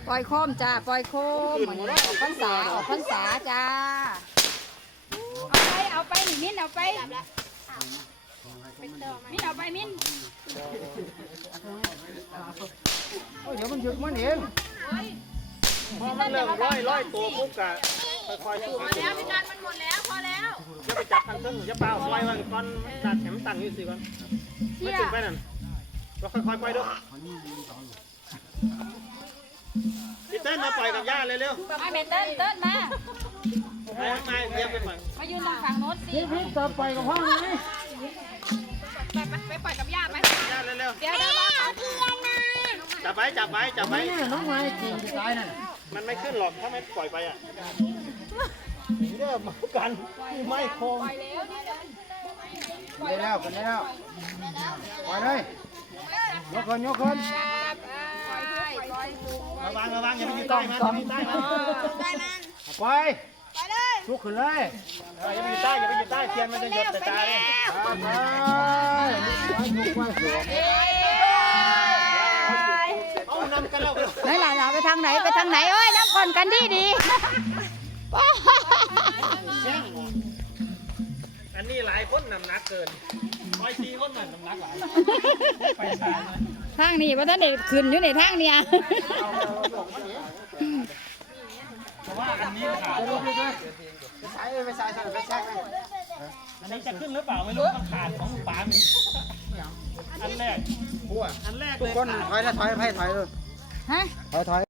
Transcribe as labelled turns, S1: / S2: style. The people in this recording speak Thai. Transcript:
S1: ปล่อยโคมจ้าปล่อยโคมเหมือนออกพรรษาจ้าเอาไปนี่มิ้นเอาไปมิ้นเอาไปมิ้น
S2: เดี๋ยวมันหยุดมันเองพอมันเริ่มร้อยตัวปุ๊บกะค่อยๆสู้พอแล้วพี่การมันหมดแล้วพอแล้วอย่าไปจับทางเครื่องอย่าเปล่าปล่อยมันก่อนตัดแถมตั้งอยู่สิก่อนไม่ถึงไปนั่นเราค่อยๆปล่อยดูพี่เต้นมาปล่อยกับย่าเลยเร็ว
S1: มาเมเติ้ลมา
S2: มาเรียบไปปล่อย
S1: มายืนตรงฝั่งโน้นสิ
S2: พี่จะปล่อยกับพ่อไหม
S1: ไปปล่อยกับย่าไหม
S2: ย่าเร็ว
S1: เดี๋ยว
S2: จับไว้น้องไม้จริงตายนั่นมันไม่ขึ้นหรอกถ้าไม่ปล่อยไปอ่ะเริ่มมากันไม่คงได้แล้วกันได้แล้วปล่อยเลยยกคนระวังอย่าไปอยู่ใต้มันปล่อยลุกขึ้นเลยอย่าไปอยู่ใต้เทียนมันจะหยดแต่ตาเลย
S1: ไหนล่ะไปทางไหนเอ้ยน้ำคนกันดี
S2: อันนี้หลายคนน้ำหนักเกิน104คนน้ำหนักหลายไปทาง
S1: ทางนี้เพราะท่านเด็กขึ้นอยู่ในทางเนี่ย
S2: เพราะว่าอันนี้ขาดไปใส่อันนี้จะขึ้นหรือเปล่าไม่รู้มันขาดของปางอันแรกทุกคนถอยเลย
S1: ฮะ
S2: ถอย